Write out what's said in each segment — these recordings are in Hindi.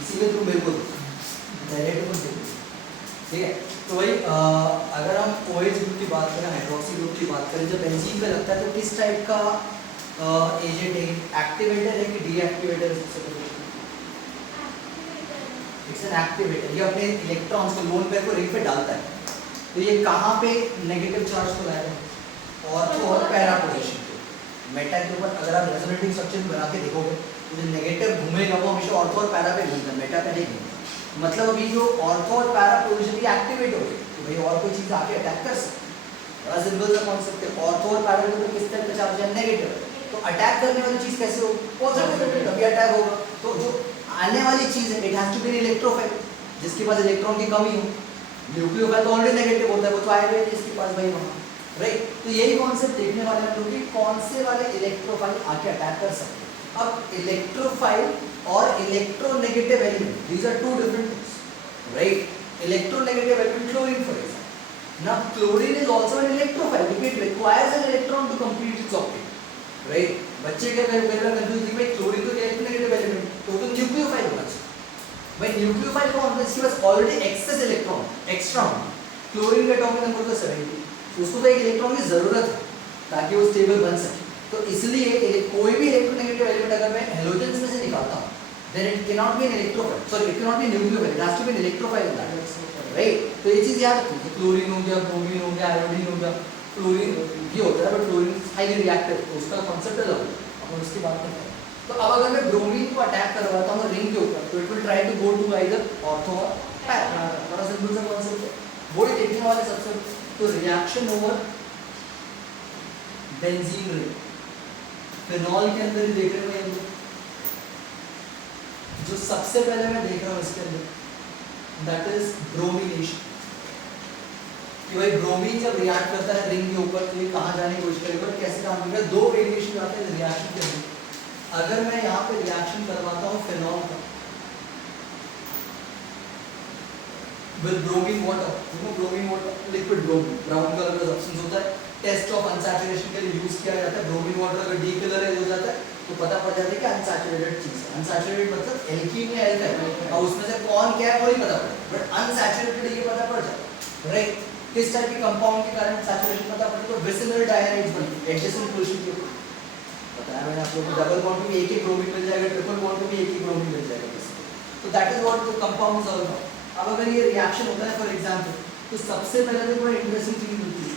इसी के थ्रू मेरे को डायरेक्ट को देखो, ठीक है। तो वही अगर हम OH ग्रुप की बात करें, हाइड्रोक्सी ग्रुप की बात करें, जब बेंजीन पे लगता है तो किस टाइप का एजेंट है, एक्टिवेटर है कि डीएक्टिवेटर है? सबसे पहले इट्स एन एक्टिवेटर। ये अपने इलेक्ट्रॉन्स को लोन पेयर को रिंग पे डालता है। तो ये कहाँ पे नेगेटिव चार्ज को लाएगा? ऑर्थो और पैरा पोजीशन पे। मेटा के ऊपर अगर आप रेजोनेटिंग स्ट्रक्चर बना के देखोगे तो जो नेगेटिव घूमेगा वो हमेशा ऑर्थो और पैरा पे घूमता है, मेटा पे नहीं घूमता। मतलब अभी जो ऑर्थो और पैरा पोजीशन की एक्टिवेट हो गई तो भाई और कोई चीज आके अटैक कर सकती है। बड़ा सिंपल सा कॉन्सेप्ट है। ऑर्थो और पैरा के ऊपर किस तरह का चार्ज है? नेगेटिव। तो अटैक करने वाली चीज कैसे होगी? पॉजिटिव, तभी अटैक होगा। तो जो आने वाली चीज है it has to be electrophile, जिसके पास इलेक्ट्रॉन की कमी हो। न्यूक्लियोफाइल तो ऑलरेडी नेगेटिव होता है, वो तो आएगा ही जिसके पास भाई वहाँ, राइट। तो यही कॉन्सेप्ट देखने वाले हम लोग कि कौन से वाले इलेक्ट्रोफाइल आके अटैक कर सकते हैं। अब इलेक्ट्रोफाइल और electronegative element, these are two different things, right. Electronegative element chlorine for example. Now chlorine is also an electrophile because it requires an electron to complete its octet, right? बच्चे क्या करें कंफ्यूज कि भाई क्लोरीन तो इलेक्ट्रोनेगेटिव एलिमेंट तो न्यूक्लियोफाइल होना चाहिए। भाई न्यूक्लियोफाइल कौन होता है? इसके पास ऑलरेडी एक्सेस इलेक्ट्रॉन एक्स्ट्रा हो। क्लोरीन का एटॉमिक नंबर तो 70, उसको तो एक इलेक्ट्रॉन की जरूरत है ताकि वो स्टेबल बन सके। तो इसलिए कोई भी इलेक्ट्रोनेगेटिव एलिमेंट अगर मैं हैलोजेंस में से निकालता हूं then it cannot be an electrophile, sorry it cannot be nucleophile, it has to be an electrophile in that, right? तो ये चीज याद रखो कि क्लोरीन हो गया, ब्रोमीन हो गया, आयोडीन हो गया, फ्लोरीन ये होता है बट फ्लोरीन हाईली रिएक्टिव, तो उसका कांसेप्ट अलग है, अपन उसकी बात नहीं करें। तो अब अगर मैं ब्रोमीन को अटैक करवाता हूं रिंग के ऊपर तो it will try to go to either ortho और पैरा। बड़ा सिंपल सा कांसेप्ट है, वो ही देखने वाले सबसे। तो reaction over benzene ring, phenol के अंदर ही देख रहे हो जो सबसे पहले मैं देख रहा हूँ इसके अंदर दैट इज ब्रोमिनेशन। कि भाई ब्रोमीन जब रिएक्ट करता है रिंग के ऊपर तो ये कहाँ जाने की कोशिश करेगा, कैसे काम करेगा? दो वेरिएशन आते हैं रिएक्शन के अंदर। अगर मैं यहाँ पे रिएक्शन करवाता हूँ फिनॉल का with bromine water, bromine water liquid bromine brown colour का सब्सटेंस होता है, टेस्ट ऑफ अनसैचुरेशन के लिए यूज किया जाता है। ब्रोमीन वाटर अगर डीकलराइज हो जाता है तो पता पड़ जाता है कि अनसैचुरेटेड चीज है। अनसैचुरेटेड मतलब एल्कीन या एल्काइन, और उसमें से कौन क्या है वो नहीं पता पड़ता, बट अनसैचुरेटेड ये पता पड़ जाता है, राइट। किस टाइप के कंपाउंड के कारण सैचुरेशन पता पड़ता है? तो विसिनल डायनाइड्स बनते हैं एडजेसेंट पोजीशन के ऊपर। बताया मैंने आप लोगों को, डबल बॉन्ड में एक ही ब्रोमीन मिल जाएगा, ट्रिपल बॉन्ड में भी एक ही ब्रोमीन मिल जाएगा। तो that is what the compounds are about. अब अगर ये रिएक्शन होता है फॉर एग्जांपल तो सबसे पहले तो बड़ा इंटरेस्टिंग चीज मिलती है,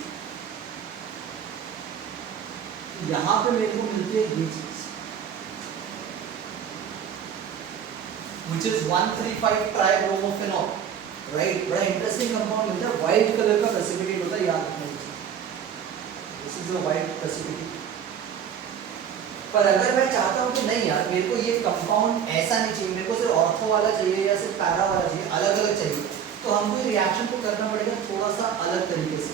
यहाँ पे मेरे को मिलती है ये चीज which is 135 ट्राइब्रोमोफेनॉल, राइट। बड़ा इंटरेस्टिंग कंपाउंड मिलता है, व्हाइट कलर का प्रेसिपिटेट होता है, याद रखना। This is a white precipitate. पर अगर मैं चाहता हूँ कि नहीं यार मेरे को ये कंपाउंड ऐसा नहीं चाहिए, मेरे को सिर्फ ऑर्थो वाला चाहिए या सिर्फ पैरा वाला चाहिए, अलग अलग चाहिए, तो हमको ये रिएक्शन को करना पड़ेगा थोड़ा सा अलग तरीके से।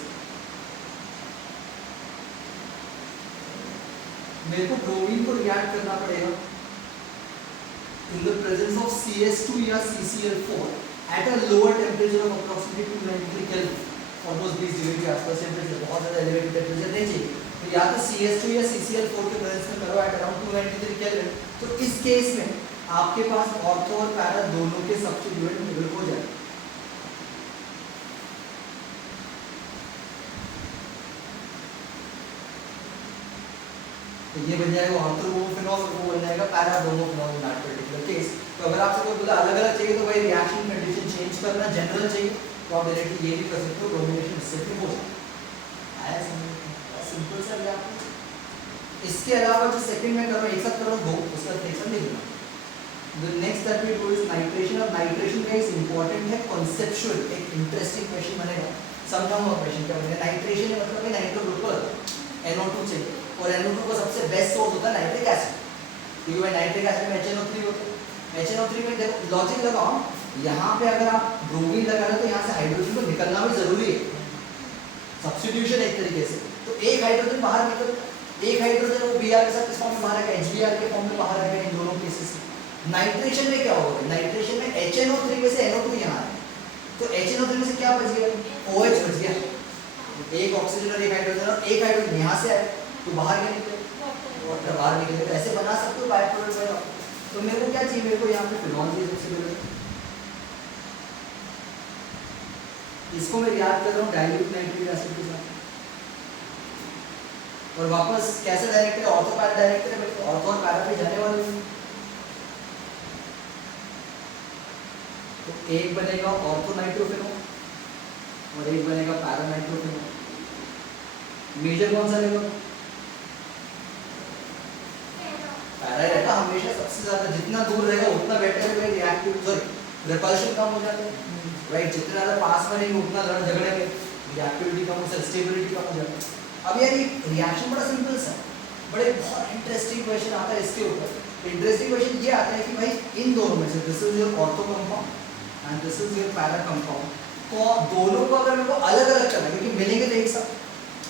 मेरे को ब्रोमीन को रिएक्ट करना पड़ेगा in the presence of CS2 या CCl4 at a lower temperature of approximately 293 Kelvin, almost 20 degree के आसपास टेम्परेचर, बहुत ज़्यादा एलिवेटेड टेम्परेचर नहीं चाहिए। तो या तो CS2 या CCl4 के प्रेजेंस में करो at around 293 Kelvin। तो इस केस में आपके पास ऑर्थो और पैरा दोनों के सब्स्टिट्यूएंट लेवल हो जाए। तो ये बन जाएगा ऑर्थोब्रोमोफेनॉल और वो बन जाएगा पैराब्रोमोफेनॉल इन दैट पर्टिकुलर केस। तो अगर आपसे कोई बोला अलग अलग चाहिए तो भाई रिएक्शन कंडीशन चेंज करना, जनरल चाहिए तो आप डायरेक्टली ये भी कर सकते हो, ब्रोमिनेशन इससे भी हो जाए। आया समझ? सिंपल सा रिएक्शन। इसके अलावा जो सेकंड में करो एक साथ करो दो, उसका टेंशन नहीं लेना। The next that we do is nitration. अब नाइट्रेशन का इज इंपॉर्टेंट है, कॉन्सेप्चुअल एक इंटरेस्टिंग क्वेश्चन बनेगा, समझाऊंगा क्वेश्चन क्या बनेगा। नाइट्रेशन मतलब है नाइट्रो ग्रुप पर NO2 चाहिए और NO2 का सबसे बेस्ट सोर्स होता है नाइट्रिक एसिड, क्योंकि भाई नाइट्रिक एसिड में HNO3 होता है। HNO3 में देखो लॉजिक लगाओ, यहाँ पे अगर आप ब्रोमीन लगा रहे हो तो यहाँ से हाइड्रोजन को निकलना भी जरूरी है, सब्स्टिट्यूशन एक तरीके से। तो एक हाइड्रोजन बाहर निकलता है, एक हाइड्रोजन वो Br के साथ किस फॉर्म में बाहर आएगा, HBr के फॉर्म में बाहर आएगा इन दोनों केसेस में। नाइट्रेशन में क्या होगा, नाइट्रेशन में HNO3 में से NO2 यहाँ है, तो HNO3 में से क्या बच गया, OH बच गया, एक ऑक्सीजन और एक हाइड्रोजन, और एक हाइड्रोजन यहाँ से आए तो बाहर क्या निकले, वाटर बाहर निकले। तो ऐसे बना सकते हो बाय प्रोडक्ट में। तो मेरे को क्या क्या चाहिए मेरे को यहाँ पे फिनॉल चाहिए सबसे पहले। इसको मैं याद कर रहा हूँ डाइल्यूट नाइट्रिक एसिड के साथ, और वापस कैसे डायरेक्ट है, ऑर्थो पैरा डायरेक्ट है, ऑर्थो और पैरा पे जाने वाले हैं। तो एक बनेगा ऑर्थो नाइट्रोफेनॉल और एक बनेगा पैरा नाइट्रोफेनॉल। मेजर कौन सा लेगा? पैरा रहेगा हमेशा सबसे ज्यादा, जितना दूर रहेगा उतना बेटर है, रिएक्टिव सॉरी रिपल्शन कम हो जाता है, राइट। जितना ज्यादा पास में रहेंगे उतना लड़ झगड़ेंगे, रिएक्टिविटी कम हो जाती है, स्टेबिलिटी कम हो जाती है। अब यार ये रिएक्शन बड़ा सिंपल सा, बड़े बहुत इंटरेस्टिंग क्वेश्चन आता है इसके ऊपर। इंटरेस्टिंग क्वेश्चन ये आता है कि भाई इन दोनों में से this is your ortho compound and this is your para compound, तो दोनों को अगर मेरे को अलग अलग करना है, क्योंकि मिलेंगे तो एक साथ,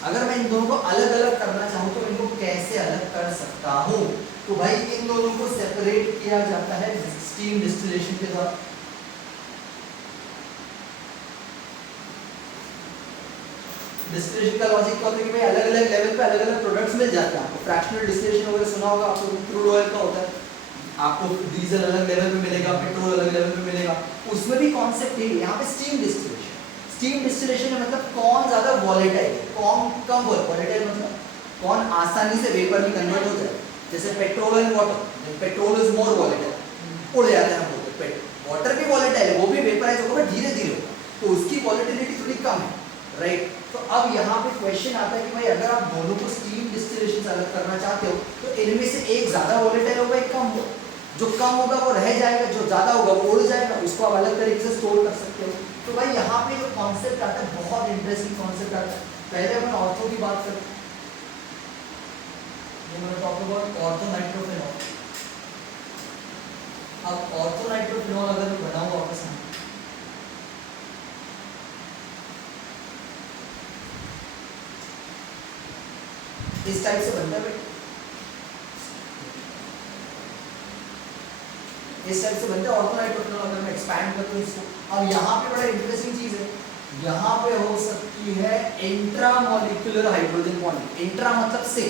अगर मैं इन दोनों को अलग अलग करना चाहूँ तो इनको कैसे अलग कर सकता हूँ? तो भाई इन दोनों को सेपरेट किया जाता है स्टीम डिस्टिलेशन के द्वारा। डिस्टिलेशन का लॉजिक क्या होता है कि भाई अलग अलग लेवल पे अलग अलग प्रोडक्ट्स मिल जाते हैं आपको। फ्रैक्शनल डिस्टिलेशन वगैरह सुना होगा आपको, क्रूड ऑयल का होता है, आपको डीजल अलग लेवल पे मिलेगा, पेट्रोल अलग लेवल पे मिलेगा। उसमें भी कॉन्सेप्ट है यहाँ पे स्टीम डिस्टिलेशन। स्टीम डिस्टिलेशन है मतलब कौन ज्यादा वॉलेटाइल है, कौन कम वॉलेटाइल, मतलब कौन आसानी से वेपर में कन्वर्ट हो जाए। जैसे petrol and water, petrol is more volatile, उड़ जाता है हम बोलते हैं। वाटर भी वॉलेटाइल है, वो भी वेपराइज होगा धीरे धीरे होगा, तो उसकी वॉलेटिलिटी थोड़ी कम है, राइट। तो अब यहाँ पे क्वेश्चन आता है कि भाई अगर आप दोनों को स्टीम डिस्टिलेशन से अलग करना चाहते हो तो इनमें से एक ज्यादा वॉलेटाइल होगा, एक कम होगा। जो कम होगा वो रह जाएगा, जो ज्यादा होगा वो उड़ जाएगा, उसको आप अलग तरीके से स्टोर कर सकते हो। तो भाई यहाँ पे जो कॉन्सेप्ट आता है बहुत इंटरेस्टिंग कॉन्सेप्ट आता है। पहले अपन ऑर्थो की बात करें, ऑर्थो नाइट्रोफेनॉल। अब ऑर्थो नाइट्रोफेनॉल अगर मैं बनाऊं वापस में, इस टाइप से बनता है बेटा, इस टाइप से बनता है ऑर्थो नाइट्रोफेनॉल। अगर मैं एक्सपैंड करूं इसको, अब यहाँ पे बड़ा इंटरेस्टिंग चीज है, यहाँ पे हो सकती है इंट्रामोलिक्यूलर हाइड्रोजन बॉन्डिंग। इंट्रा मतलब से,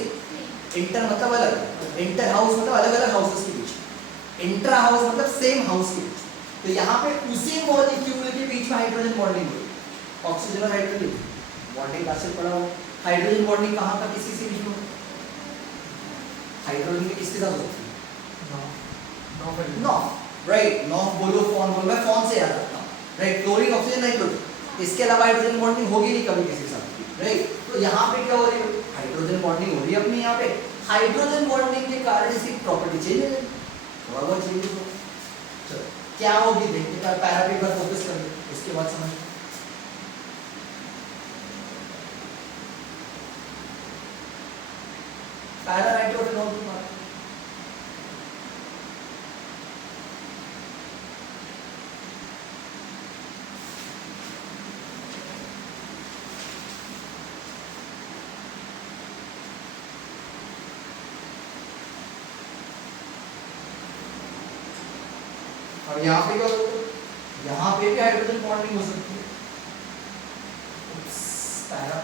इंटर मतलब अलग, इंटर हाउस मतलब अलग अलग हाउसेस के बीच, इंट्रा हाउस मतलब सेम हाउस के बीच। तो यहाँ पे उसी मॉलिक्यूल के बीच में हाइड्रोजन बॉन्डिंग हुई, ऑक्सीजन और हाइड्रोजन बॉन्डिंग का पड़ा हो। हाइड्रोजन बॉन्डिंग कहाँ का किसी से बीच में? हाइड्रोजन के किसके साथ होती है? Non, right. नॉन बोलो, फोन बोलो, मैं फोन से याद रखता हूँ, राइट। क्लोरीन ऑक्सीजन नाइट्रोजन, इसके अलावा हाइड्रोजन बॉन्डिंग होगी नहीं कभी किसी के साथ, राइट। तो यहाँ पे क्या हो रही है? हाइड्रोजन बॉन्डिंग हो रही है अपनी यहाँ पे। हाइड्रोजन बॉन्डिंग के कारण इसकी प्रॉपर्टी चेंज हो जाएगी, थोड़ा बहुत चेंज हो। चलो क्या होगी देखते हैं, पैरा पे एक बार फोकस कर लो, उसके बाद समझ। पैरा नाइट्रोफेनॉल की बात, और यहाँ पे क्या होता है? यहाँ पे भी हाइड्रोजन बॉन्डिंग हो सकती है। पैरा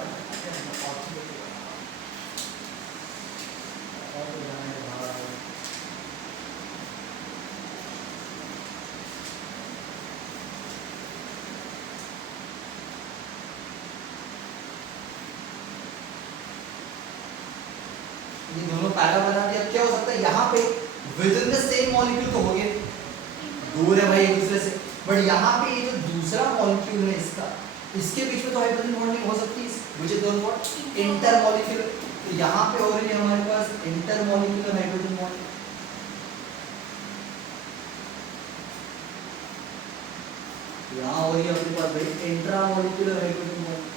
ये दोनों पैरा बना दिया। क्या हो सकता है यहाँ पे with in the same molecule तो हो गए, दूर है भाई एक दूसरे से, बट यहाँ पे ये जो दूसरा मॉलिक्यूल है इसका, इसके बीच में तो हाइड्रोजन बॉन्डिंग हो सकती है, which is known what? Intermolecular. तो यहाँ पे हो रही है हमारे पास इंटरमॉलिक्यूलर हाइड्रोजन बॉन्डिंग। यहाँ हो रही है अपने पास भाई इंट्रामॉलिक्यूलर हाइड्रोजन बॉन्डिंग।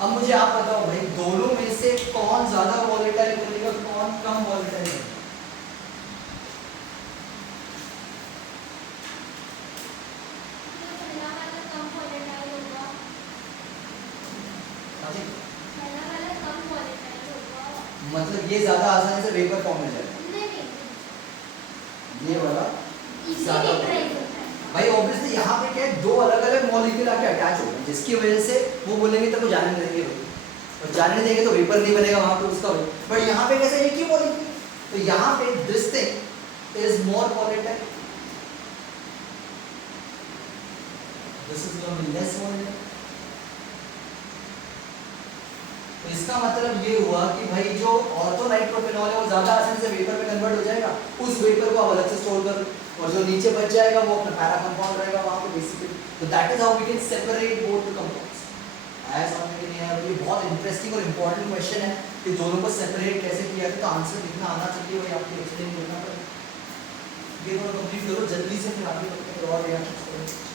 अब मुझे आप बताओ भाई दोनों में से कौन ज्यादा वॉलेटाइल बनेगा, कौन कम वॉलेटाइल है? मतलब ये ज्यादा आसानी से वेपर फॉर्म में जाएगा, ये वाला ज्यादा भाई। ऑब्वियसली यहाँ पे क्या है, दो अलग अलग मॉलिक्यूल आके अटैच हो गए, जिसकी वजह से वो बोलेंगे तब वो जाने देंगे भाई, और जाने नहीं देंगे तो वेपर नहीं बनेगा वहां पे उसका। बट यहाँ पे कैसे एक ही मॉलिक्यूल, तो यहाँ पे this thing is more volatile, this is going to be less volatile. तो इसका मतलब ये हुआ कि भाई जो ऑर्थोनाइट्रोफेनॉल है वो ज्यादा आसानी से वेपर में कन्वर्ट हो जाएगा, उस वेपर को आप अलग से स्टोर कर, और जो नीचे बच जाएगा वो अपना पैरा कंपाउंड रहेगा वहां पे बेसिकली। तो that is how we can separate both the compounds. आया समझ में नहीं आया? ये बहुत इंटरेस्टिंग और इंपॉर्टेंट क्वेश्चन है कि दोनों को सेपरेट कैसे किया जाए। तो आंसर लिखना आना चाहिए भाई, आपको एक्सप्लेन करना पड़ेगा। ये दोनों कंप्लीट करो जल्दी से, फिर आगे बढ़ते हैं और रिएक्शंस करेंगे।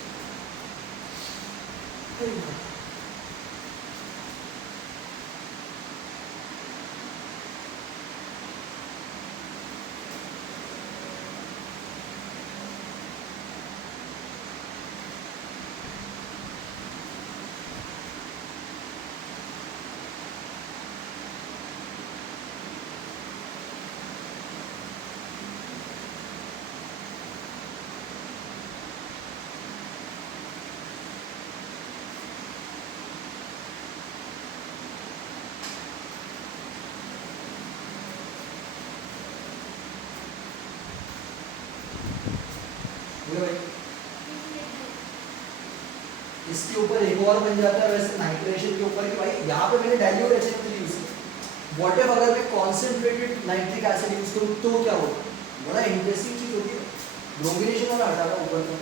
इसके ऊपर एक और बन जाता है वैसे नाइट्रेशन के ऊपर कि भाई यहाँ पे मैंने डाइल्यूट HNO3 यूज किया, व्हाट इफ अगर मैं कॉन्सेंट्रेटेड नाइट्रिक एसिड यूज करूँ तो क्या होगा? बड़ा इंटरेस्टिंग चीज होती है, ब्रोमिनेशन वाला हटाना ऊपर का।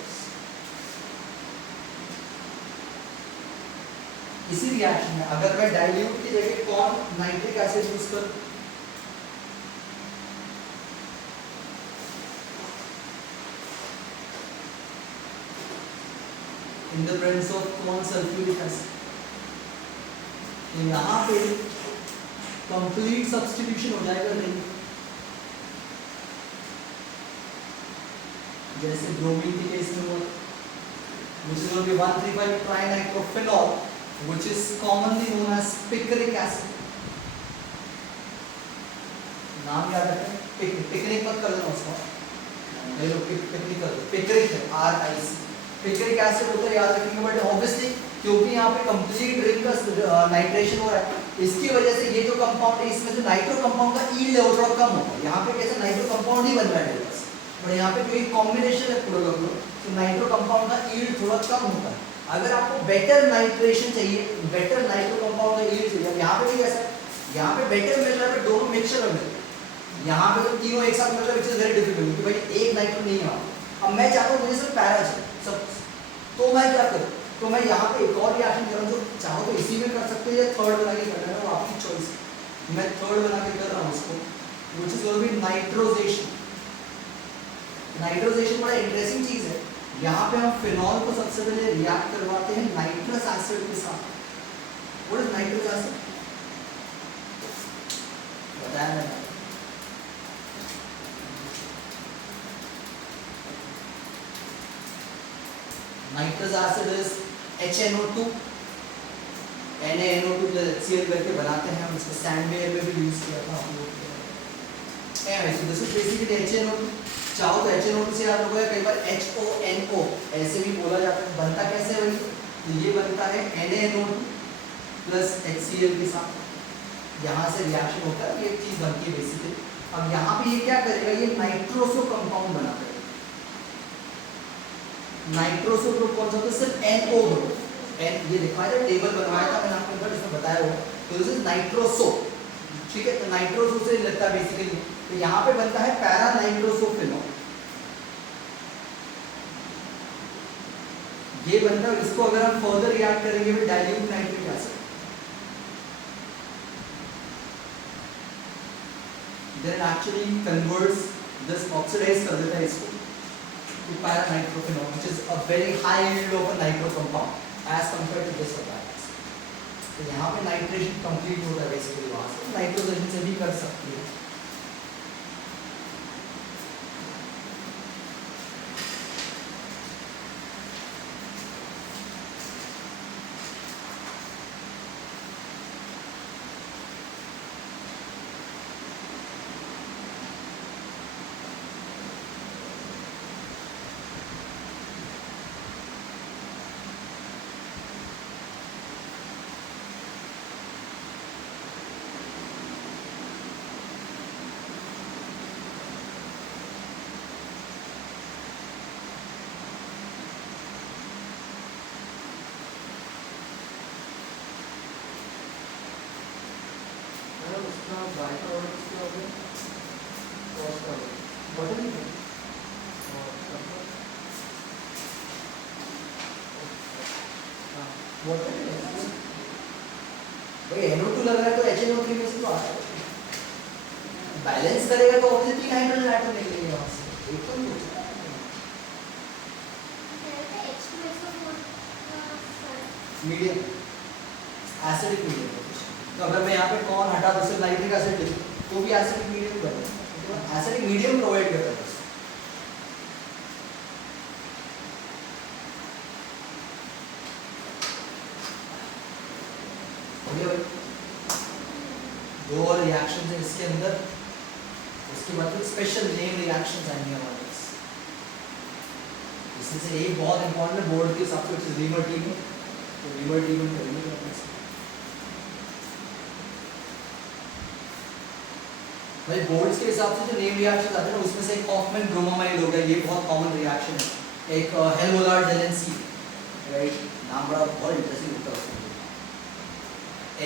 इसी रिएक्शन में अगर मैं डाइल्यूट की जगह कौन नाइट्रिक एसिड यूज करूँ, in the presence of कौन सल्फ्यूरिक एसिड, तो यहाँ पे कंप्लीट सब्स्टिट्यूशन हो जाएगा नहीं? जैसे ब्रोमीन के केस में हुआ, which is going to be 1,3,5 ट्राइनाइट्रोफेनॉल, which is commonly known as picric acid। नाम याद रखें, पिकनिक मत कर देना उसका, नहीं लोग पिकनिक कर दो, पिक्रिक है, RIC, पिक्रिक एसिड होता है याद रखेंगे। बट ऑब्वियसली क्योंकि यहाँ पे कंप्लीट रिंग का नाइट्रेशन हो रहा है, इसकी वजह से ये जो कंपाउंड है इसमें जो नाइट्रो कंपाउंड का ईल्ड लेवल थोड़ा कम होता है। यहाँ पे कैसे नाइट्रो कंपाउंड ही बन रहा है मेरे पास, बट यहाँ पे कोई कॉम्बिनेशन है पूरा का पूरा, तो नाइट्रो कंपाउंड का ईल्ड थोड़ा कम होता है। अगर आपको बेटर नाइट्रेशन चाहिए, बेटर नाइट्रो कंपाउंड का ईल्ड चाहिए, यहाँ पे भी कैसा, यहाँ पे बेटर मिल रहा है, दोनों मिक्सचर में मिल रहा है। यहाँ पे तो तीनों एक साथ मिल रहा है, विच इज वेरी डिफिकल्ट कि भाई एक नाइट्रो नहीं है। अब मैं चाहता हूँ मुझे सिर्फ पैरा चाहिए सब, तो मैं क्या करूँ, तो मैं यहाँ पे एक और रिएक्शन कर रहा हूँ, जो चाहो तो इसी में कर सकते हैं या थर्ड बना के करना है, वो आपकी चॉइस है। मैं थर्ड बना के कर रहा हूँ इसको, which is going to be नाइट्रोजेशन। नाइट्रोजेशन बड़ा इंटरेस्टिंग चीज है। यहाँ पे हम फिनॉल को सबसे पहले रिएक्ट करवाते हैं नाइट्रस एसिड के साथ। What is nitrous acid? बताया मैंने। Nitrous acid is HNO2, NaNO2 plus HCl करके बनाते हैं हम इसको, सैंडवेयर में भी यूज किया था हम लोग। so this is basically HNO2। चाहो तो HNO2 से याद होगा, कई बार HONO ऐसे भी बोला जाता है। बनता कैसे है भाई? तो ये बनता है NaNO2 प्लस HCl के साथ, यहाँ से रिएक्शन होता है, ये चीज बनती है बेसिकली। अब यहाँ पे ये क्या करेगा, ये नाइट्रोसो कंपाउंड बनाता है। नाइट्रोसो ग्रुप कौन सा होता है? सिर्फ NO ग्रुप, N ये लिखा है, टेबल बनवाया था मैंने आपको ऊपर, इसमें बताया होगा। तो दिस इज नाइट्रोसो, ठीक है। तो नाइट्रोसो से लगता है बेसिकली, तो यहाँ पे बनता है पैरा नाइट्रोसोफिनॉल, ये बनता है। इसको अगर हम फर्दर रिएक्ट करेंगे with dilute nitric acid, then actually converts this, oxidize कर देता है इसको to para-nitrophenol, which is a very high yield of a nitro compound as compared to this appliance। तो यहाँ पे नाइट्रेशन कंप्लीट होता है बेसिकली, वहाँ से नाइट्रोजेशन से भी कर सकती है। बाय का ऑर्डर किसके हो गए कॉस्ट का बटन नहीं और बटन भाई NO2 लग रहा है तो HNO3 में से तो आ रहा है बैलेंस करेगा तो ऑब्वियसली हाइड्रोजन एटम निकलेंगे वहां से एक तो नहीं होता मीडियम एसिडिक मीडियम तो अगर मैं यहाँ पे कौन हटा दूँ सिर्फ नाइट्रिक एसिड लिखूं तो भी एसिडिक मीडियम बनेगा एसिडिक मीडियम प्रोवाइड करता है दो और रिएक्शंस हैं इसके अंदर उसके बाद फिर स्पेशल नेम रिएक्शंस आएंगे हमारे पास इसमें से एक बहुत इंपॉर्टेंट है बोर्ड के हिसाब से रीमर टीम तो रीमर टीम में करेंगे भाई बोर्ड्स के हिसाब से जो नेम रिएक्शंस आते हैं ना उसमें से एक कॉफमैन ब्रोमोमाइड हो गया ये बहुत कॉमन रिएक्शन है एक हेलवोलार्ड जेलेंसी राइट नाम बड़ा बहुत इंटरेस्टिंग होता है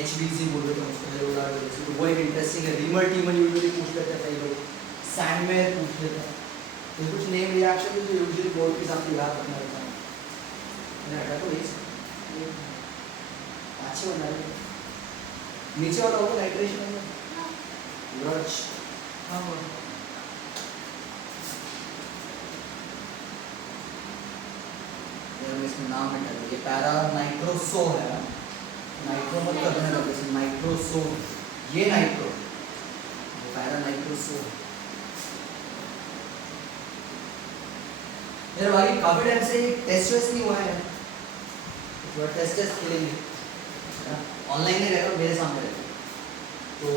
HBC बोलते हैं उसको हेलवोलार्ड जेलेंसी तो वो एक इंटरेस्टिंग है रीमर टीम यूजुअली पूछ लेते हैं कई लोग सैंडमेयर पूछ लेते हैं ये कुछ नेम रिएक्शन जो यूजुअली बोर्ड के हिसाब से याद रखना रहता है मैंने हटा तो इस अच्छे बना रहे नीचे वाला होगा नाइट्रेशन है लॉन्च हाँ वो इसमें नाम मिटा दीजिए पैरा नाइट्रोसो है नाइट्रो मत कर देना कभी इसमें नाइट्रोसो ये नाइट्रो ये पैरा नाइट्रोसो मेरे भाई काफी टाइम से टेस्ट वेस्ट नहीं हुआ है थोड़ा टेस्ट खेलेंगे ऑनलाइन नहीं रहेगा मेरे सामने रहेगा तो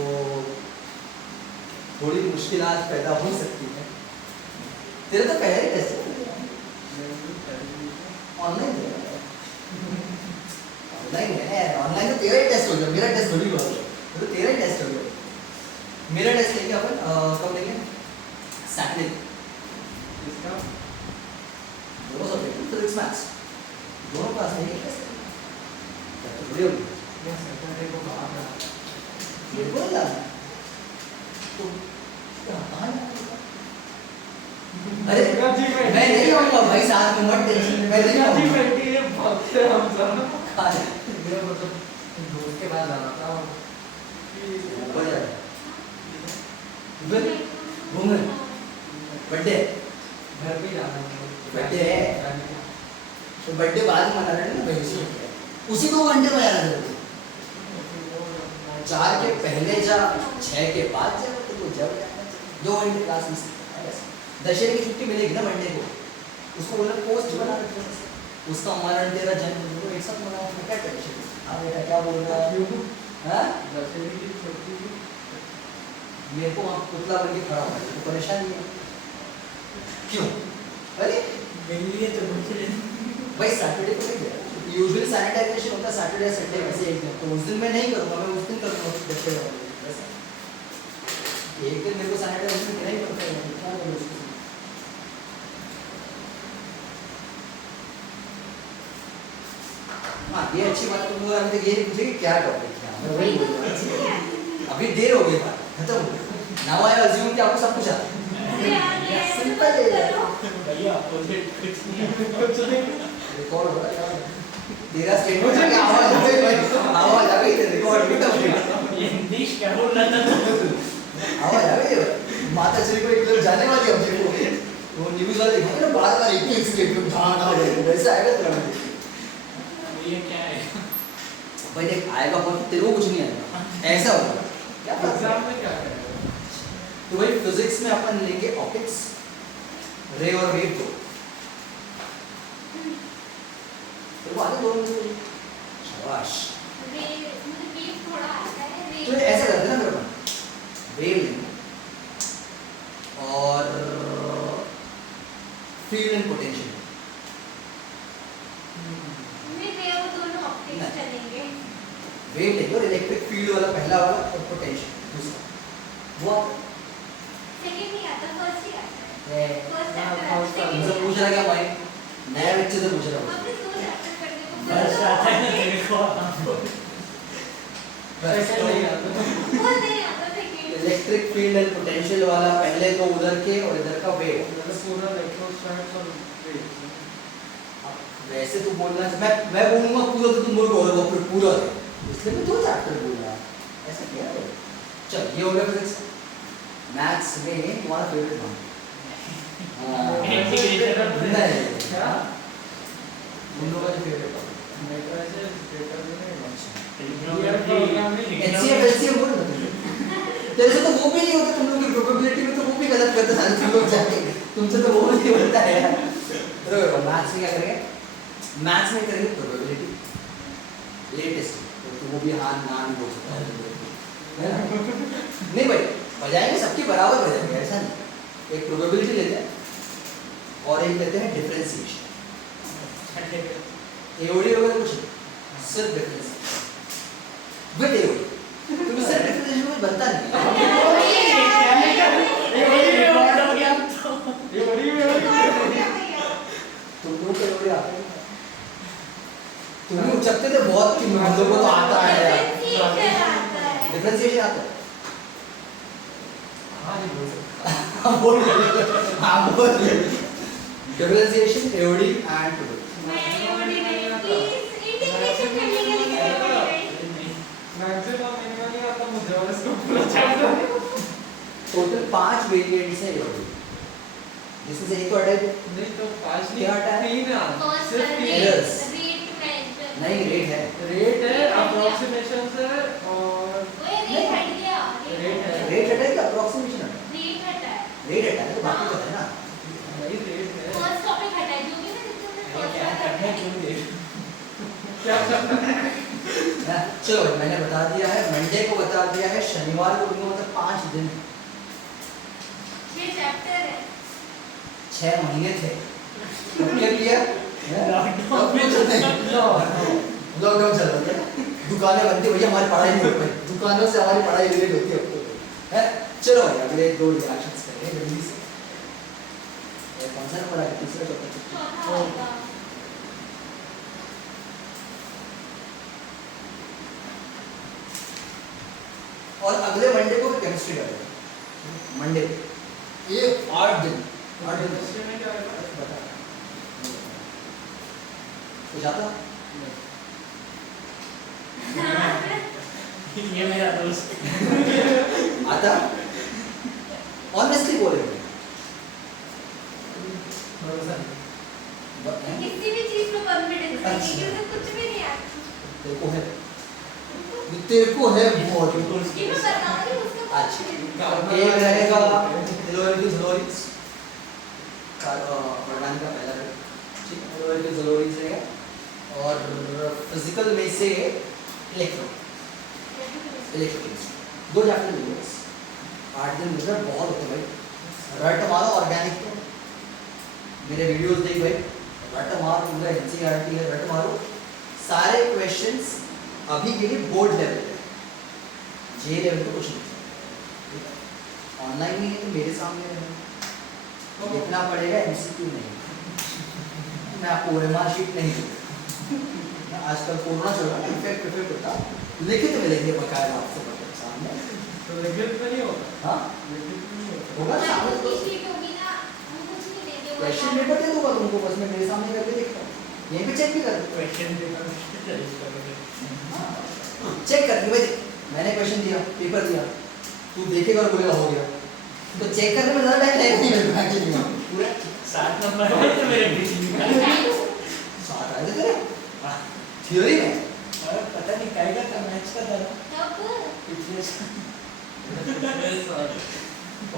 थोड़ी मुश्किल आज पैदा हो सकती है तेरा तो पहले ही टेस्ट ऑनलाइन ऑनलाइन है ऑनलाइन तो तेरा ही टेस्ट हो गया मेरा टेस्ट थोड़ी हुआ तो तेरा ही टेस्ट हो गया मेरा टेस्ट लेंगे अपन कब लेंगे सैटरडे इसका दोनों सब्जेक्ट फिजिक्स मैथ्स दोनों क्लास में एक टेस्ट क्या तो थोड़ी होगी ये सैटरडे को बाहर है बिल्कुल जाना तो कहाँ जाना अरे मैं नहीं आऊँगा भाई साथ में मत टेंशन मैं नहीं आऊँगा बैठिए भागते हम सब मेरा मतलब दोस्त के पास जाना था ऊपर जा फिर घूमने बर्थडे घर पे जाना बर्थडे है तो बर्थडे बाद में मना रहे हैं ना भाई उसी 2 घंटे में जाना जरूरी 4 के पहले जा 6 के बाद जा तो जब 2 घंटे क्लास मिस दशहरे की छुट्टी मिलेगी ना मंडे को उसको बोला पोस्ट बना रहे उसका मरण तेरा जन्म तो एक साथ मनाओ तो क्या टेंशन हाँ बेटा क्या बोल रहा है हाँ दशहरे की छुट्टी मेरे को वहाँ पुतला बन के खड़ा होना तो परेशानी है क्यों अरे मेरे लिए तो मुझे भाई सैटरडे को नहीं गया यूजुअली सैनिटाइजेशन होता है सैटरडे या संडे वैसे एक दिन तो उस दिन मैं नहीं करूँगा मैं उस दिन करूँगा दशहरे वाले दिन एक दिन मेरे को सैनिटाइजेशन देना ही पड़ता है क्या करूँ उसके साथ हाँ ये अच्छी बात तुम लोग अभी तक ये नहीं पूछे कि क्या टॉपिक है मैं वही बोल रहा हूँ अभी देर हो गई बात खत्म हो गई नाउ आई अज्यूम कि आपको सब कुछ आता है सिंपल है भैया अपोजिट कुछ नहीं रिकॉर्ड हो रहा है तेरा स्टेटमेंट की आवाज आ गई रिकॉर्ड भी तब ये इंग्लिश क्या बोल रहा था आवाज आ गई माता श्री को एक लोग जाने वाली अब देखो वो न्यूज़ वाले दिखाते ना बार-बार एक ही स्टेटमेंट हाँ ना वैसा आएगा तेरा ये क्या है भाई देख आएगा पर तेरे को कुछ नहीं आएगा ऐसा होगा क्या एग्जाम में क्या करेगा तो भाई फिजिक्स में अपन लेंगे ऑप्टिक्स रे और वेव को तो आगे दोनों में शाबाश तो ऐसा करते हैं ना फिर अपन वेव लेंगे और फील्ड एंड पोटेंशियल वेव लेंगे और इलेक्ट्रिक फील्ड वाला पहला वाला और पोटेंशियल दूसरा वो मुझे पूछ रहा क्या भाई नया बच्चे से पूछ रहा हूँ ऐसे नहीं आता इलेक्ट्रिक फील्ड एंड पोटेंशियल वाला पहले तो उधर के और इधर का वेव। पूरा इलेक्ट्रोस्टैटिक्स और वेव्स। वैसे तो बोलना मैं बोलूंगा पूरा तो तुम बोलोगे वो पूरा है, इसलिए मैं 2 चैप्टर बोल रहा हूँ, ऐसा क्या है। चल ये हो गया फिजिक्स। मैथ्स में तुम्हारा फेवरेट वन नहीं क्या? उन लोगों का फेवरेट वन मैट्रिसेस डेटा में एचसीएफ एलसीएम बोल रहे थे तेरे से तो वो भी नहीं होता, तुम लोग की प्रोबेबिलिटी में तो वो भी गलत करते सारे तुम लोग जाके, तुमसे तो वो नहीं होता है यार। मैथ्स में क्या करेंगे, मैथ्स में करेंगे प्रोबेबिलिटी लेटेस्ट, तो वो भी हाँ ना नहीं बोल सकता है ना? नहीं भाई बजाएंगे सबकी बराबर बजाएंगे, ऐसा नहीं। एक प्रोबेबिलिटी लेते हैं और एक लेते हैं डिफरेंशिएशन। एओडी वगैरह कुछ नहीं, सिर्फ डिफरेंशिएशन विद एओडी। तुम्हें सिर्फ डिफरेंशिएशन कुछ बनता नहीं। तुम लोग के एओडी आते हैं, तुम लोग उचकते थे बहुत कि हम लोगों को तो आता है यार। डिफरेंशिएशन आता है। हाँ बोल differentiation AOD and maximum minimum नहीं आता मुझे, और इसको पूरा चैप्टर टोटल 5 वेरिएंट्स हैं एओडी, जिसमें से एक तो हटा है। नहीं तो 5 नहीं, क्या हटा है? 3 है, सिर्फ 3 एरर्स नहीं, रेट है, रेट है, अप्रोक्सीमेशंस है और रेट है। रेट हटा है कि अप्रोक्सीमेशन हटा है? रेट हटा है तो बाकी तो है ना। नहीं रेट है। क्या करना है? हाँ, चलो भाई मैंने बता दिया है, मंडे को बता दिया है, शनिवार को तुमको मतलब 5 दिन 6 महीने थे क्या किया लॉकडाउन चल रहा था, दुकानें बनती भैया, हमारी पढ़ाई नहीं हो पाई, दुकानों से हमारी पढ़ाई रिलेट होती है अब तो है। चलो भाई अगले 2 रिएक्शंस करेंगे जल्दी से। कौन सा नंबर आया, तीसरा चौथा? और अगले मंडे को भी केमिस्ट्री करेंगे, मंडे ये 8 दिन केमिस्ट्री में क्या होगा? बता तो जाता ये मेरा दोस्त आता ऑनेस्टली बोलेंगे किसी भी चीज में कॉन्फिडेंस नहीं है, क्योंकि कुछ भी नहीं आता। तेरे को है बहुत ये मैं बता रही हूँ उसका अच्छा। एक रहेगा ज़लोरीज वर्णन का पहला है, ठीक है, ज़लोरीज रहेगा। और फिजिकल में से इलेक्ट्रोकेमिस्ट्री 2 चैप्टर मिलेंगे बस। 8 दिन मिल रहा है, बहुत होता है भाई। रट मारो ऑर्गेनिक, तो मेरे वीडियोस देख भाई, रट मारो, पूरा एनसीईआरटी है, रट मारो। सारे क्वेश्चंस अभी के लिए बोर्ड लेवल पे, जे लेवल पे कुछ नहीं। ऑनलाइन नहीं है तो मेरे सामने लिखना पड़ेगा, एमसीक्यू नहीं। मैं आपको ओएमआर शीट नहीं दूँ, आजकल कोरोना चल रहा है, इफेक्ट होता, लिखित मिलेंगे बकायदा आपसे सामने। तो लिखित में नहीं होगा। हाँ लिखित में नहीं होगा। होगा सामने तो क्वेश्चन पेपर दे दूंगा तुमको, बस मैं मेरे सामने करके देखता हूँ, यहीं पे चेक भी कर क्वेश्चन पेपर चेक करके भाई मैंने क्वेश्चन दिया, पेपर दिया, तू देखेगा और बोलेगा हो गया, तो चेक करने में ज़्यादा टाइम लगेगा नहीं मेरे को एक्चुअली। पूरा 7 नंबर है तो मेरे बीच में 7 आए थे तेरे थ्योरी में। और पता नहीं काय का मैच का था पिछले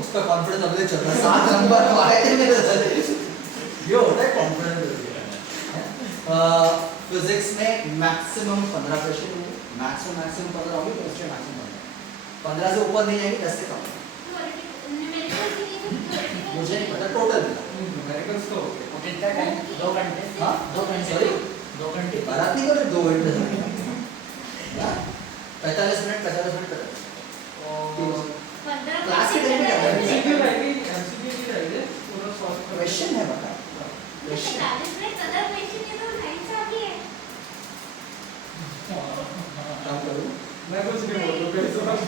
उसका कॉन्फिडेंस अगले चल रहा है, 7 नंबर आए थे मेरे साथ, ये होता है कॉन्फिडेंस। फिजिक्स में मैक्सिमम 15 क्वेश्चन होंगे, मैक्सिमम 15 होंगे, केमिस्ट्री मैक्सिमम 15 से ऊपर नहीं आएंगे, 10 से कम। मुझे नहीं पता टोटल न्यूमेरिकल्स तो होते हैं। और कितना टाइम 2 घंटे हाँ 2 घंटे सॉरी 2 घंटे बारात नहीं कर 2 घंटे 45 मिनट और क्लास के टाइम क्या करेंगे? एमसीक्यू रहेगी, एमसीक्यू नहीं रहेगी, पूरा सॉल्व कर। क्वेश्चन है बता क्वेश्चन काम करो मैं कुछ नहीं बोल रहा हूँ,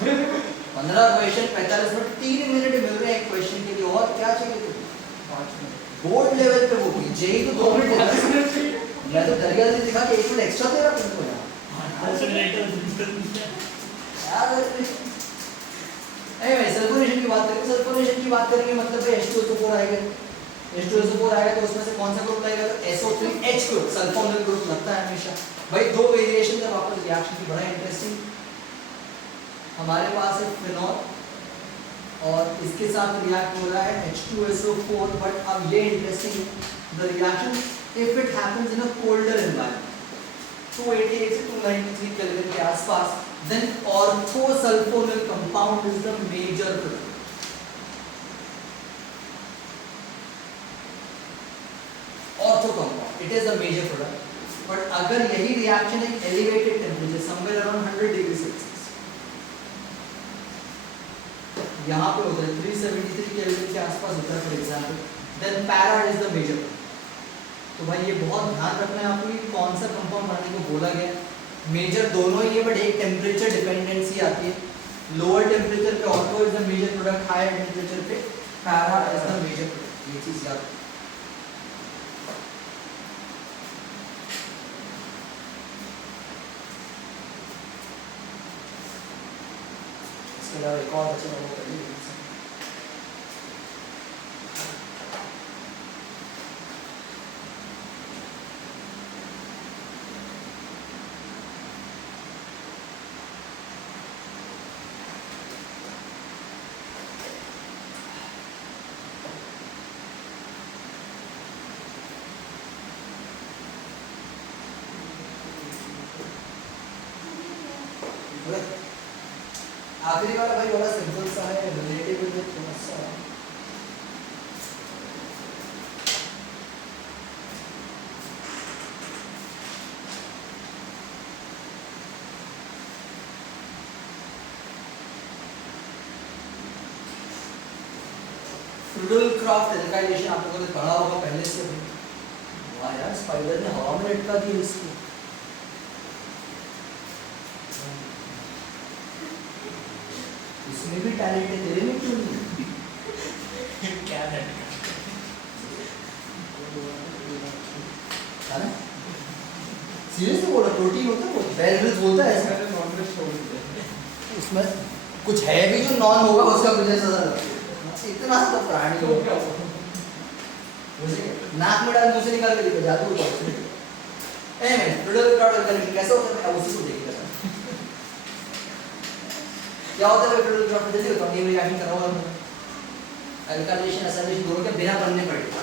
15 15 क्वेश्चन 45 मिनट 3 मिनट मिल रहे हैं एक क्वेश्चन के लिए, और क्या चाहिए तुम्हें? 5 मिनट बोर्ड लेवल पे वो भी जेई तो 2 मिनट होता है। मैं तो दरिया से दिखा के 1 मिनट एक्स्ट्रा दे रहा तुमको यार। एनीवे सल्फोनेशन की बात करें, सल्फोनेशन की बात करेंगे मतलब है H2SO4 आएगा, H2SO4 आएगा तो उसमें से कौन सा ग्रुप लगेगा? तो SO3H ग्रुप, सल्फोनिल ग्रुप लगता है हमेशा। भाई दो वेरिएशन है वापस रिएक्शन की, बड़ा इंटरेस्टिंग। हमारे पास है फिनॉल और इसके साथ रिएक्ट हो रहा है H2SO4, बट अब ये interesting, the reaction if it happens in a colder environment 288 से 293 केल्विन के आसपास, then orthosulfonal compound is the major product. Ortho compound, it is the major product. But अगर यही reaction एक elevated temperature somewhere around 100 degree Celsius, यहाँ पे होता है 373 केल्विन के आसपास होता है for example, then para is the major product. तो भाई ये बहुत ध्यान रखना है आपको कि कौन सा कंपाउंड बनाने को बोला गया। मेजर दोनों ही है बट एक टेम्परेचर डिपेंडेंसी आती है। लोअर टेम्परेचर पे ortho is the major product, higher temperature पे para is the major product. ये चीज याद रखना। इसके अलावा एक और अच्छा वो कर लीजिए। आखिरी वाला भाई बड़ा सिंपल सा है, रिलेटिव विद थोड़ा सा फ्रूडलक्राफ्ट एल्काइलेशन आप लोगों ने पढ़ा होगा पहले से। वाह यार, स्पाइडर ने हवा में लटका दी इसको। इसमें भी टैलेंट है, तेरे में क्यों नहीं? क्या है ना? सीरियसली बोल रहा, प्रोटीन होता है वो, बेयर ग्रिल्स बोलता है मैंने नॉनवेज छोड़ दिया। उसमें कुछ है भी जो नॉन होगा उसका मुझे सजा लगती है। इतना सा तो प्राणी तो हो क्या हुआ? मुझे नाक में डाल मुंह से निकाल के देखो, जादू होता है उसमें। फ्रूडलक्राफ्ट एल्काइलेशन कैसे होता है अब उसी को देखिएगा। क्या होता है फ्रूडलक्राफ्ट? जल्दी बताओ, नीम रिएक्शन कर रहा हूँ, एल्काइलेशन एसिलेशन दोनों के बिना बनने पड़ेगा।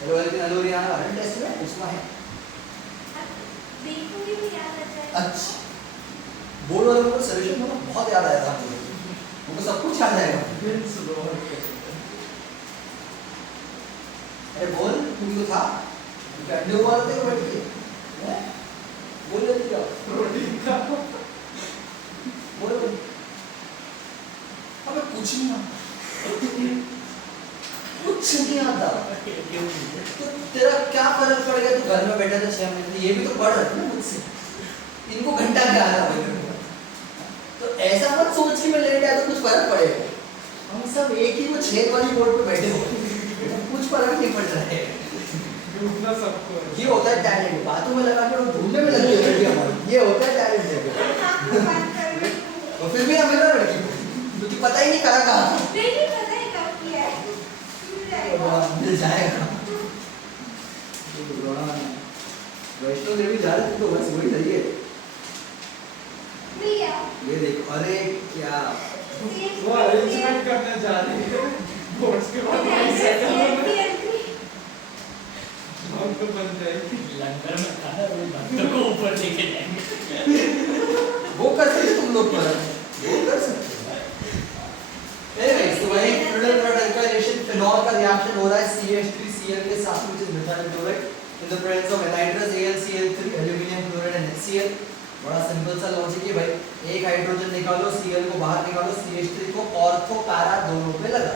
हेलो एल्किन एलोरिया हर टेस्ट में उसका है। देखूंगी भी याद आ जाएगा। अच्छा, बोर्ड वालों को सॉल्यूशन होना बहुत याद आया था मुझे, उनको सब कुछ याद आएगा। अरे बोल, तू तो था अंडे उबाल थे बैठ के, बोल जल्दी जाओ। प्रोटीन का बोल अबे कुछ नहीं आता, कुछ नहीं आता। तो तेरा क्या फर्क पड़ गया? तू घर में बैठा था 6 महीने, ये भी तो पढ़ रहे थे ना मुझसे, इनको घंटा क्या आ रहा? तो ऐसा मत सोच कि मैं लेट आया तो कुछ फर्क पड़ेगा। हम सब एक ही वो 6 वाली बोर्ड पे बैठे हो, कुछ फर्क नहीं पड़ रहा है। डूबना सबको है। ये होता है टैलेंट, बातों में लगा के वो ढूंढने में लगी है हमारी, ये होता है टैलेंट। और फिर भी हमें ना लड़की क्योंकि पता ही नहीं करा कहाँ था। नहीं पता है कब किया है, मिल जाएगा। मिल जाएगा। वैष्णो देवी जा रहे थे तो बस वही सही है। मिल गया। ये देखो, अरे क्या वो अरेंजमेंट करने जा रही है बोर्ड्स के बाद नहीं सेटल होना और तो बन जाएगी। लंगर में खाना वही भक्तों को ऊपर लेके जाएंगे। वो कर सकते तुम लोग पर, वो कर सकते हो। एनीवेज, तो वही फ्रूडलक्राफ्ट एल्काइलेशन, फिनॉल का रिएक्शन हो रहा है CH3Cl के साथ, which is methyl chloride in the presence of anhydrous AlCl3, aluminium chloride and HCl। बड़ा सिंपल सा लॉजिक है भाई, एक हाइड्रोजन निकालो, Cl को बाहर निकालो, CH3 को ऑर्थो पैरा दोनों पे लगा,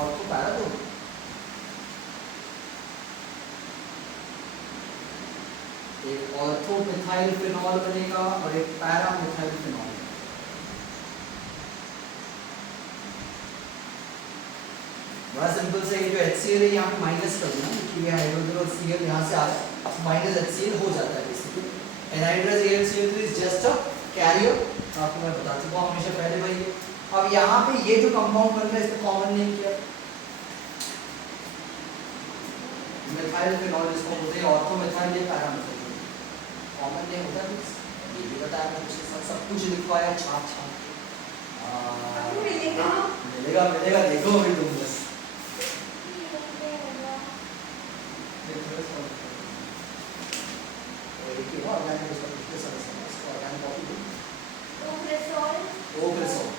ऑर्थो पैरा दोनों। एक ऑर्थो मिथाइल फिनॉल बनेगा और एक पैरा मिथाइल फिनॉल। बड़ा सिंपल से ये जो HCl है यहाँ पे माइनस कर देना क्योंकि ये हाइड्रोजन और Cl यहाँ से आ रहा है माइनस HCl हो जाता है basically anhydrous AlCl3 is just a carrier आपको मैं बता चुका हूँ हमेशा पहले भाई ये अब यहाँ पे ये जो कंपाउंड बन रहा है इसका कॉमन नेम क्या है मिथाइल फिनॉल इसको बोलते हैं ऑर्थोमेथाइल ये पैरामीटर कॉमन नेम होता है ये भी बताया मैंने पिछले साल सब कुछ लिखवाया छाप आपको मिलेगा मिलेगा मिलेगा देखो अभी तुम बस एक ही ऑर्गेनिक उसका पिछले साल इसका ऑर्गेनिक कॉपी ओक्रेसोल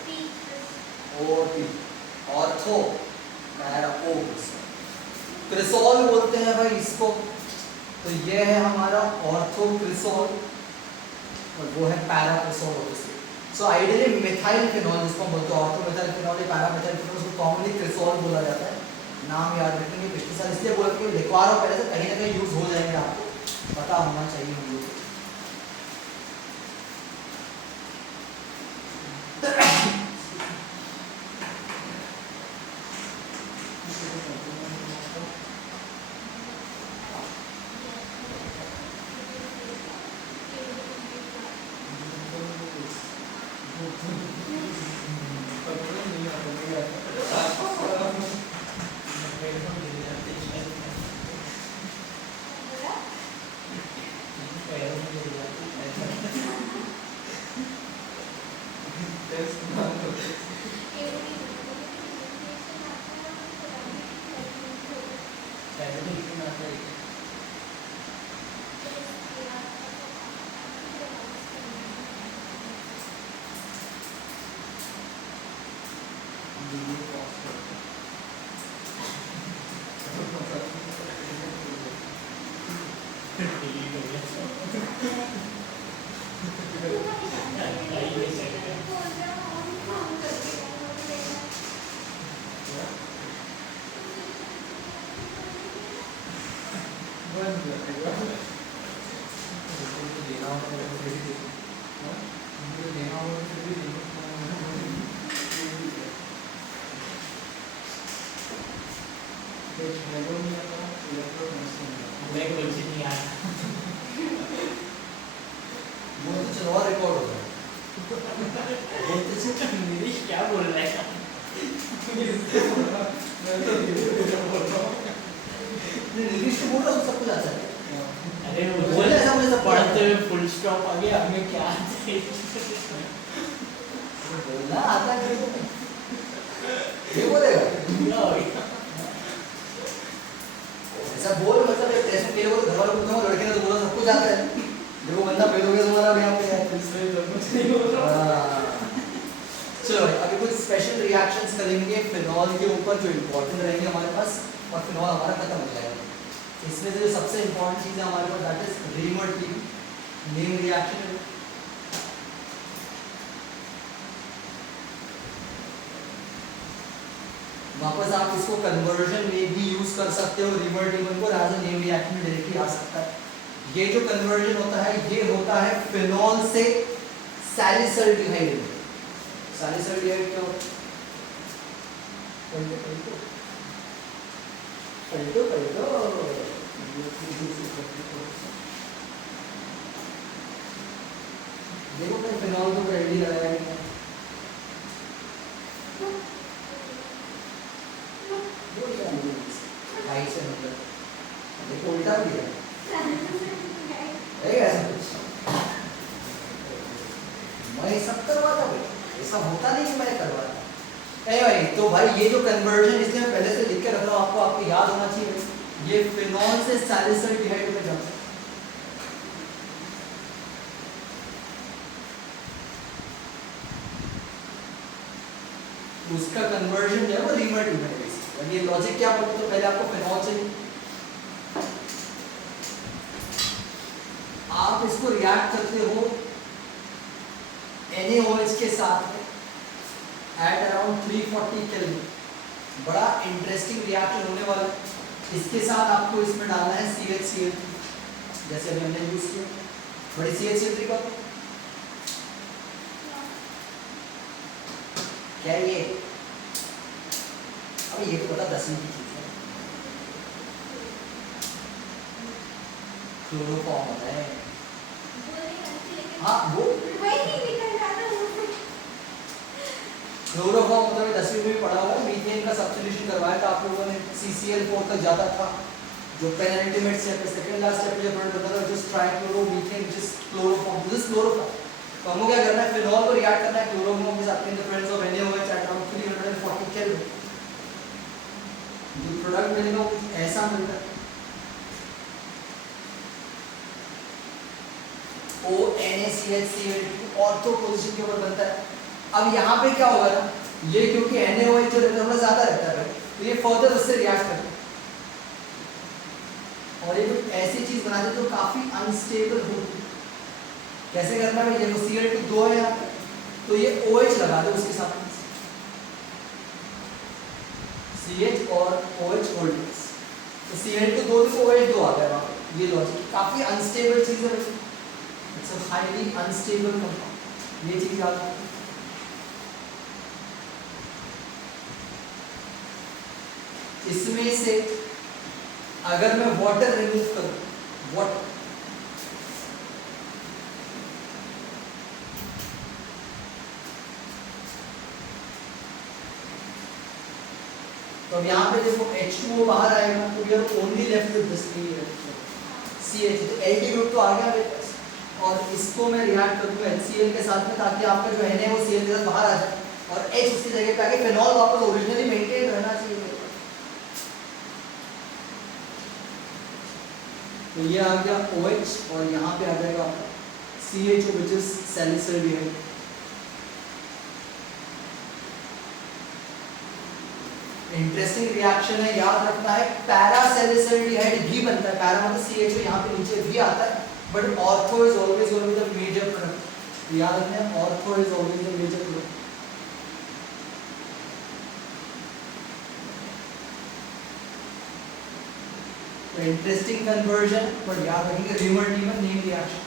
ओटी ऑर्थो पैरा ओक्रेसोल क्रिसोल बोलते हैं भाई इसको तो ये है हमारा ऑर्थोक्रिसोल और वो है paracresol obviously so ideally methyl phenol जिसको हम बोलते हैं ऑर्थोमेथाइल फिनॉल या पैरामेथाइल फिनॉल उसको कॉमनली क्रिसोल बोला जाता है नाम याद रखेंगे पिछले साल इसलिए बोल के लिखवा रहा हूं पहले से कहीं ना कहीं यूज हो जाएंगे आपको पता होना चाहिए हम लोग मैं कोई चीज नहीं आया वो तो चलो और रिकॉर्ड हो जाए बोलते से नीतीश क्या बोल रहा है नहीं नीतीश तो बोल रहा हूँ सब कुछ आता है अरे वो बोल बोल ऐसा मुझे सब पढ़ते हुए फुल स्टॉप आ गया हमें क्या बोलना आता है ये बोलेगा ऐसा बोल मतलब एक टेस्ट के लिए घर वालों को तो लड़के ने तो बोला सब कुछ आता है देखो बंदा फेल हो गया तुम्हारा भी यहाँ पे है इसमें तो कुछ नहीं हो रहा चलो भाई अभी कुछ स्पेशल रिएक्शंस करेंगे फिनॉल के ऊपर जो इम्पोर्टेंट रहेंगे हमारे पास और फिनॉल हमारा खत्म हो जाएगा इसमें से जो सबसे इम्पोर्टेंट चीज़ है हमारे पास that is Reimer Tiemann reaction वापस आप इसको कन्वर्जन में भी यूज कर सकते हो रिमर टेबल को एज अ नेम रिएक्शन में डायरेक्टली आ सकता है ये जो कन्वर्जन होता है ये होता है फिनॉल से सैलिसल्डिहाइड में सैलिसल्डिहाइड क्या होता है पलटो देखो मैं फिनॉल को रेडी लगाया है हाई से मतलब देखो उल्टा भी है ऐसा कुछ मैं सब करवाता भाई ऐसा होता नहीं कि मैं करवाता भाई तो भाई ये जो कन्वर्जन इसलिए मैं पहले से लिख के रख रहा हूँ आपको याद होना चाहिए ये फिनॉल से सैलिसल्डिहाइड में जाता है उसका कन्वर्जन जो है वो रीमर टू में ये लॉजिक क्या बोलते तो पहले आपको फिनॉल चाहिए आप इसको रिएक्ट करते हो NaOH के साथ एट अराउंड 340 केल्विन बड़ा इंटरेस्टिंग रिएक्शन होने वाला है इसके साथ आपको इसमें डालना है CHCl जैसे अभी हमने यूज किया बड़ी CHCl3 का क्या ये अब ये तो पता 10वीं की चीज है, क्लोरोफॉर्म होता है। हाँ वो वही निकल रहा था मुंह से। क्लोरोफॉर्म होता है, 10वीं में भी पढ़ा हुआ है। मीथेन का सब्स्टिट्यूशन करवाया था आप लोगों ने, CCl4 तक जाता था, जो पेनल्टीमेट स्टेप है, सेकंड लास्ट स्टेप जो प्रोडक्ट होता था जस्ट ट्राइक्लोरोमीथेन, जिस क्लोरोफॉर्म, दिस क्लोरोफॉर्म। तो हमको क्या करना है, फिनॉल को रिएक्ट करना है क्लोरोफॉर्म के साथ, in the presence of NaOH at around 340 kelvin. जो प्रोडक्ट मिलेगा वो कुछ ऐसा मिलता है, ONaCH ऑर्थो पोजीशन के ऊपर बनता है। अब यहाँ पे क्या होगा ना, ये क्योंकि NaOH जो रहता है थोड़ा ज्यादा रहता है, तो ये फर्दर उससे रिएक्ट करता है और ये कुछ ऐसी चीज बना देते जो काफी अनस्टेबल होती है। कैसे करना है, ये Cl2 2 है यहाँ पे, तो ये OH लगा दो उसके साथ, CH और OH होल्डर्स, तो Cl2 2 तो OH 2 आ गया वहाँ पे। ये लॉजिक काफी अनस्टेबल चीज है, it's a highly unstable compound, ये चीज याद रखना। इसमें से अगर मैं वाटर रिमूव करूं, वाटर, तो अब यहाँ पे देखो H2O बाहर आएगा, तो we are only left with this CH, तो Aldehyde ग्रुप तो आ गया मेरे पास, और इसको मैं रिएक्ट करूंगा HCl के साथ में, ताकि आपका जो Na है वो Cl के साथ बाहर आ जाए और H उसकी जगह पे आके फिनॉल वापस ओरिजिनली मेंटेन रहना चाहिए मेरे पास। तो ये आ गया OH और यहाँ पे आ जाएगा आपका CHO which is salicylic। Interesting reaction है, याद रखना है, पैरासैलिसिल्डिहाइड भी बनता है, पैरा मतलब CHO यहाँ पे नीचे भी आता है, but ortho is always going to be the major product. याद रखना है, ortho is always the major product. तो इंटरेस्टिंग कन्वर्जन, बट याद रखेंगे रिमर डीमर नेम रिएक्शन।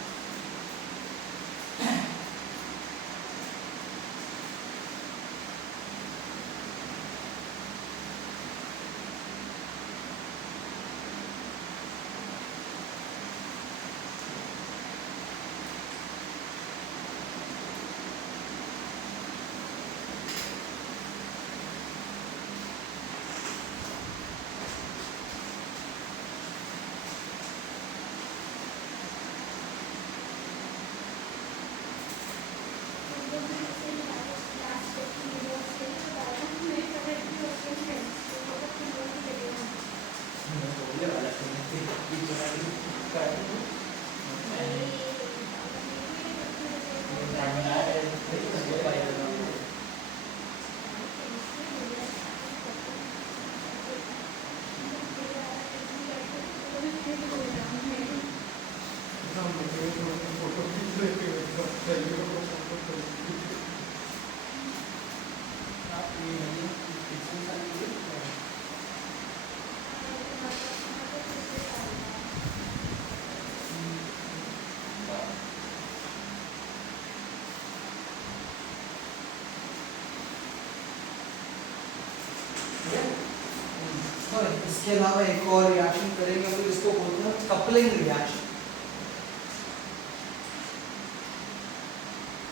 इसके अलावा एक और रिएक्शन करेंगे हम लोग, इसको बोलते हैं कपलिंग रिएक्शन।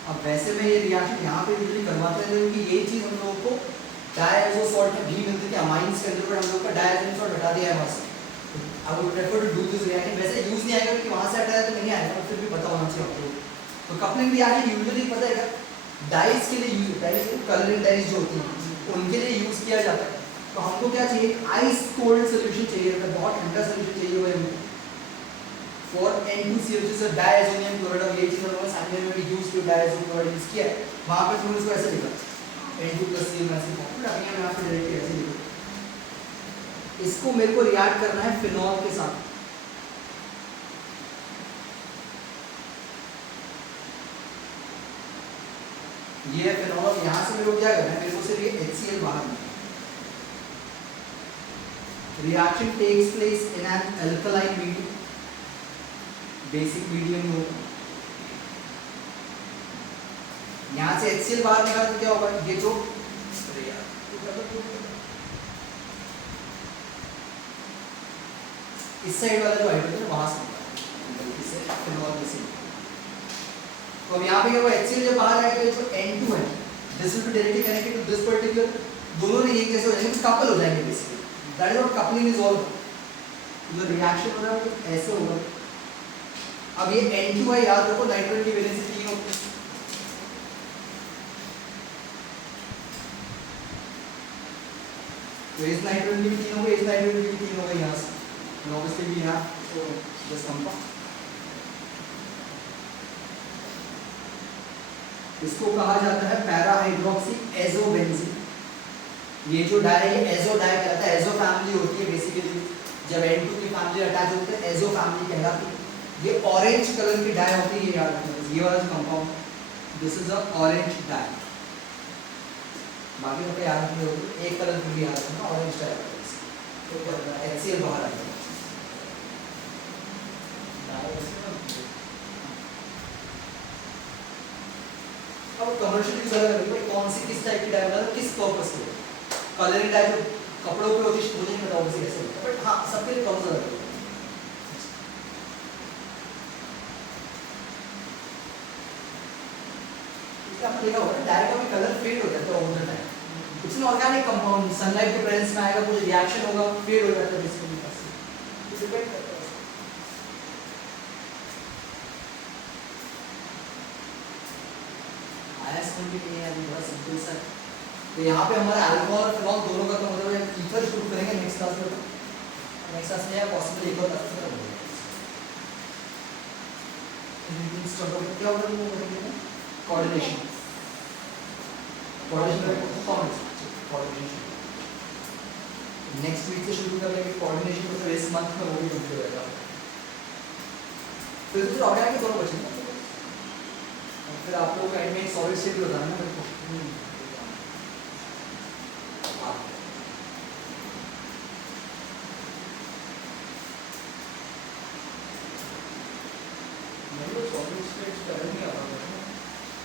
अब वैसे में ये रिएक्शन यहाँ पे यूजुअली करवाते हैं क्योंकि ये चीज हम लोगों को डायज़ो सॉल्ट में भी मिलती है, अमाइंस के अंदर, पर हम लोग का डायज़ो सॉल्ट हटा दिया है वहाँ से। I would prefer to do this reaction, वैसे यूज नहीं आएगा क्योंकि वहाँ से हटाया तो नहीं आएगा, फिर भी पता होना चाहिए आपको। तो कपलिंग रिएक्शन यूजुअली पता है डाइज के लिए यूज होता है, कलरिंग डाइज जो होती है उनके लिए यूज किया जाता है। तो हमको क्या चाहिए, आइस कोल्ड सोल्यूशन चाहिए, मतलब बहुत ठंडा सोल्यूशन चाहिए हुआ है हमको for N2CO, which is a diazonium chloride। अब ये चीज हम लोगों ने सामने में भी यूज किया, डायज़ो क्लोराइड यूज किया है, वहां पे तुमने इसको ऐसे लिखा N2+CO ऐसे फॉर्मूला, अभी हम यहाँ पे डायरेक्टली ऐसे लिखा। इसको मेरे को रिएक्ट करना है फिनॉल के साथ। ये है फिनॉल, यहाँ से मेरे को क्या करना है, मेरे को सिर्फ ये HCl बाहर निकालना है। Reaction takes place in an alkaline medium, basic medium में होगा। यहाँ से HCl बाहर निकाल तो क्या होगा, ये जो इस साइड वाला जो हाइड्रोजन है वहां से गलती से फिनॉल मिसिंग। तो अब यहाँ पे क्या हुआ, HCl जब बाहर आएगा तो जो N2 है this will be directly connected to this particular, दोनों ने ये कैसे हो जाएंगे, कपल हो जाएंगे basically, that is what coupling is all. जो रिएक्शन हो रहा है वो ऐसे होगा। अब ये N2 है, याद रखो नाइट्रोजन की वैलेंसी 3 होती है, तो इस नाइट्रोजन की भी 3 हो गई, इस नाइट्रोजन की भी 3 हो गई यहाँ से, and obviously we have so this compound। इसको कहा जाता है पैरा हाइड्रोक्सी एजोबेंजीन। ये जो डाई है ये एजो डाई कहलाता है, एजो फैमिली होती है बेसिकली, जब N2 की फैमिली अटैच होती है एजो फैमिली कहलाती है। ये ऑरेंज कलर की डाई होती है, ये याद रखना, ये वाला compound this is a orange dye, बाकी तो याद नहीं होगी, एक कलर की भी याद रखना, ऑरेंज डाई तो HCl बाहर आ जाएगा। अब कमर्शियल यूज अलग है, कौन सी किस टाइप की डाई बना, किस पर्पस के लिए, कलरिंग डाई जो कपड़ों पे होती है मुझे नहीं पता उसी कैसे होता है, बट हाँ सबके लिए पर्पस अलग है। इसका आपने देखा होगा डाई का भी कलर फेड हो जाता है ओवर द टाइम, कुछ ना ऑर्गेनिक कंपाउंड सनलाइट के प्रेजेंस में आएगा, कुछ रिएक्शन होगा फेड हो जाता है बेसिकली, बस डिपेंड करता है। आयस्कोन के लिए अभी बड़ा सिंपल सा है। तो यहाँ पे हमारा अल्कोहल और फिनॉल दोनों का तो मतलब है ईथर शुरू करेंगे नेक्स्ट क्लास में, नेक्स्ट क्लास में या पॉसिबल एक और तक हो जाएगा। क्या होगा वो बताइए, कोऑर्डिनेशन नेक्स्ट वीक से शुरू कर लेंगे कोऑर्डिनेशन, तो फिर इस मंथ में वो भी कंप्लीट हो जाएगा। तो इसमें ऑर्गेनिक दोनों बचेंगे, फिर आप लोग का एंड में सॉलिड स्टेट भी बताना है मेरे को। नहीं वो सॉलिड स्टेट करंट नहीं आ रहा था,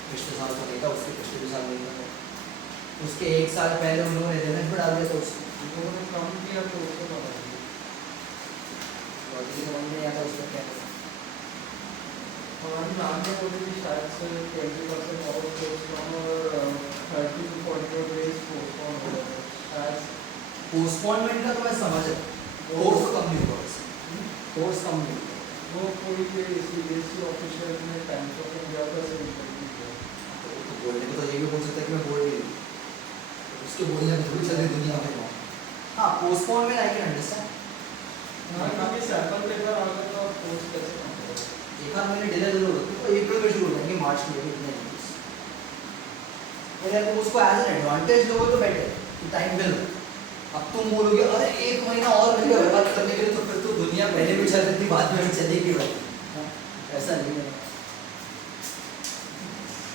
पिछले साल तो नहीं था, उसके पिछले भी साल नहीं था, उसके एक साल पहले उन्होंने रेलेंट पर डाल दिया था उसको, उन्होंने कम किया तो उसको लगा दिया। लॉजिक समझ नहीं आता उसका क्या है। हमारी नाम में बोली थी शायद से 20% और पोस्टपोन और 30 to 40 डेज पोस्टपोन हो गया था शायद। पोस्टपोनमेंट का तो मैं समझ रहा हूँ, कोर्स तो कम नहीं हुआ उससे, कोर्स कम नहीं हुआ, वो कोई सीबीएसई ऑफिशियल ने टाइम्स ऑफ इंडिया का से इंटरव्यू किया, तो बोलने को तो ये भी बोल सकता है कि मैं बोल रही हूँ, उसके बोलने में थोड़ी चल रही दुनिया में। हाँ पोस्टपोनमेंट आई कैन अंडरस्टैंड, हाँ क्योंकि सैंपल पेपर आ गया तो पोस्ट कैसे करें, एक बार मैंने डिले जरूर होती है, तो अप्रैल में शुरू हो जाएंगे, मार्च में इतने अगर तुम उसको एज एन एडवांटेज लोगे तो बेटर कि टाइम मिल रहा है। अब तुम बोलोगे अरे एक महीना और मिल गया बर्बाद करने के लिए, तो फिर तो दुनिया पहले भी चल रही थी बाद में भी चलेगी भाई।